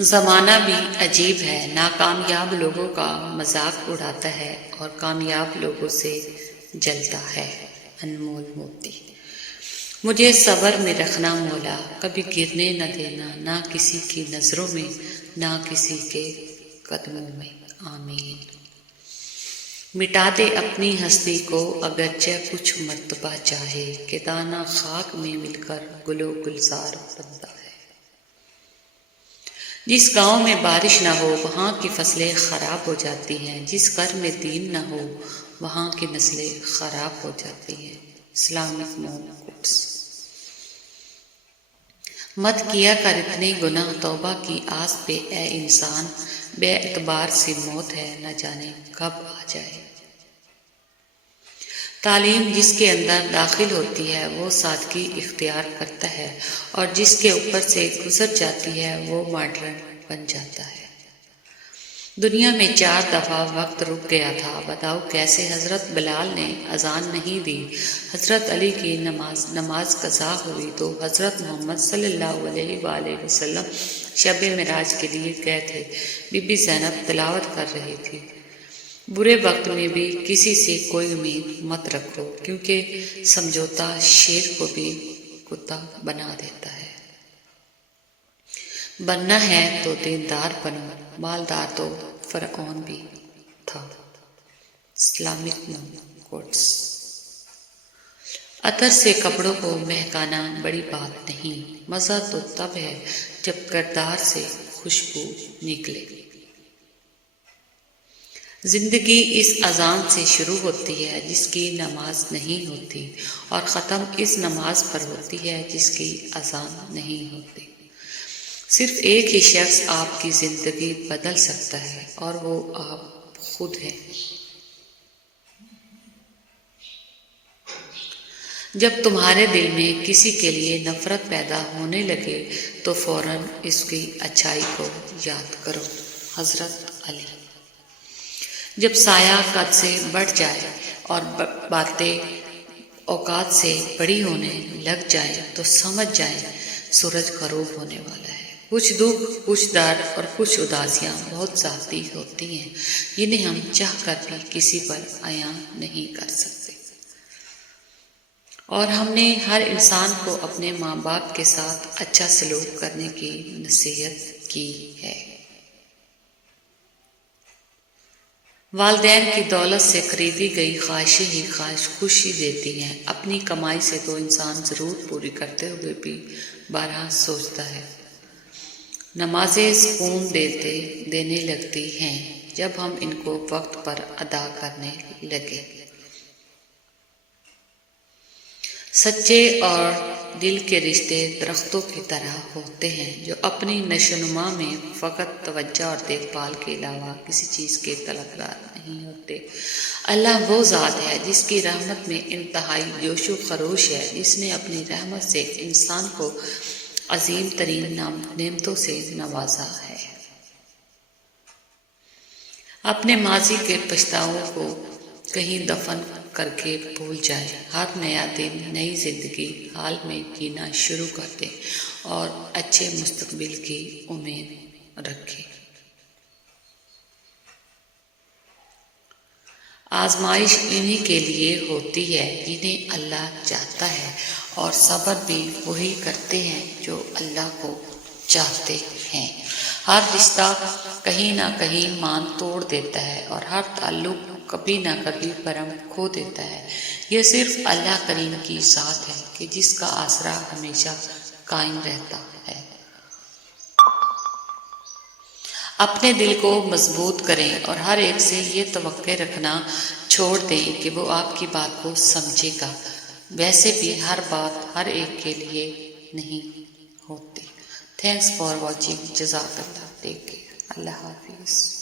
زمانہ بھی عجیب ہے، ناکامیاب لوگوں کا مذاق اڑاتا ہے اور کامیاب لوگوں سے جلتا ہے۔ انمول موتی۔ مجھے صبر میں رکھنا مولا، کبھی گرنے نہ دینا، نہ کسی کی نظروں میں نہ کسی کے قدموں میں۔ آمین۔ مٹا دے اپنی ہستی کو اگرچہ کچھ مرتبہ چاہے، کہ دانہ خاک میں مل کر گل و گلزار بنتا ہے۔ جس گاؤں میں بارش نہ ہو وہاں کی فصلیں خراب ہو جاتی ہیں، جس گھر میں دین نہ ہو وہاں کی نسلیں خراب ہو جاتی ہیں۔ اسلامک مون کوٹس۔ مت کیا کر اتنے گناہ، توبہ کی آس پہ اے انسان، بے اعتبار سی موت ہے، نہ جانے کب آ جائے۔ تعلیم جس کے اندر داخل ہوتی ہے وہ سادگی اختیار کرتا ہے، اور جس کے اوپر سے گزر جاتی ہے وہ ماڈرن بن جاتا ہے۔ دنیا میں 4 دفعہ وقت رک گیا تھا، بتاؤ کیسے؟ حضرت بلال نے اذان نہیں دی، حضرت علی کی نماز قضا ہوئی تو حضرت محمد صلی اللہ علیہ وآلہ وسلم شب معراج کے لیے گئے تھے، بی بی زینب تلاوت کر رہی تھی۔ برے وقت میں بھی کسی سے کوئی امید مت رکھو، کیونکہ سمجھوتا شیر کو بھی کتا بنا دیتا ہے۔ بننا ہے تو دیندار بنو، مالدار تو فرعون بھی تھا۔ اسلامک مون کوٹس۔ عطر سے کپڑوں کو مہکانا بڑی بات نہیں، مزہ تو تب ہے جب کردار سے خوشبو نکلے۔ زندگی اس اذان سے شروع ہوتی ہے جس کی نماز نہیں ہوتی، اور ختم اس نماز پر ہوتی ہے جس کی اذان نہیں ہوتی۔ صرف ایک ہی شخص آپ کی زندگی بدل سکتا ہے، اور وہ آپ خود ہیں۔ جب تمہارے دل میں کسی کے لیے نفرت پیدا ہونے لگے تو فوراً اس کی اچھائی کو یاد کرو۔ حضرت علی۔ جب سایہ قد سے بڑھ جائے اور باتیں اوقات سے بڑی ہونے لگ جائیں تو سمجھ جائیں سورج غروب ہونے والا ہے۔ کچھ دکھ، کچھ درد اور کچھ اداسیاں بہت ذاتی ہوتی ہیں، جنہیں ہم چاہ کر بھی کسی پر عیاں نہیں کر سکتے۔ اور ہم نے ہر انسان کو اپنے ماں باپ کے ساتھ اچھا سلوک کرنے کی نصیحت کی ہے۔ والدین کی دولت سے خریدی گئی خواہشیں ہی خوشی دیتی ہیں۔ اپنی کمائی سے تو انسان ضرورت پوری کرتے ہوئے بھی بارہا سوچتا ہے۔ نمازیں سکون دینے لگتی ہیں جب ہم ان کو وقت پر ادا کرنے لگے۔ سچے اور دل کے رشتے درختوں کی طرح ہوتے ہیں جو اپنی نشوونما میں فقط توجہ اور دیکھ بھال کے علاوہ کسی چیز کے طلبگار نہیں ہوتے۔ اللہ وہ ذات ہے جس کی رحمت میں انتہائی جوش و خروش ہے، جس نے اپنی رحمت سے انسان کو عظیم ترین نعمتوں سے نوازا ہے۔ اپنے ماضی کے پچھتاووں کو کہیں دفن کر کے بھول جائیں۔ ہر نیا دن نئی زندگی حال میں جینا شروع کر دیں اور اچھے مستقبل کی امید رکھیں۔ آزمائش انہی کے لیے ہوتی ہے جنہیں اللہ چاہتا ہے، اور صبر بھی وہی کرتے ہیں جو اللہ کو چاہتے ہیں۔ ہر رشتہ کہیں نہ کہیں مان توڑ دیتا ہے، اور ہر تعلق کبھی نہ کبھی بھرم کھو دیتا ہے۔ یہ صرف اللہ کریم کی ذات ہے کہ جس کا آسرا ہمیشہ قائم رہتا ہے۔ اپنے دل کو مضبوط کریں اور ہر ایک سے یہ توقع رکھنا چھوڑ دیں کہ وہ آپ کی بات کو سمجھے گا۔ ویسے بھی ہر بات ہر ایک کے لیے نہیں ہوتی۔ Thanks for watching. جزاک اللہ۔ Take care. اللہ حافظ۔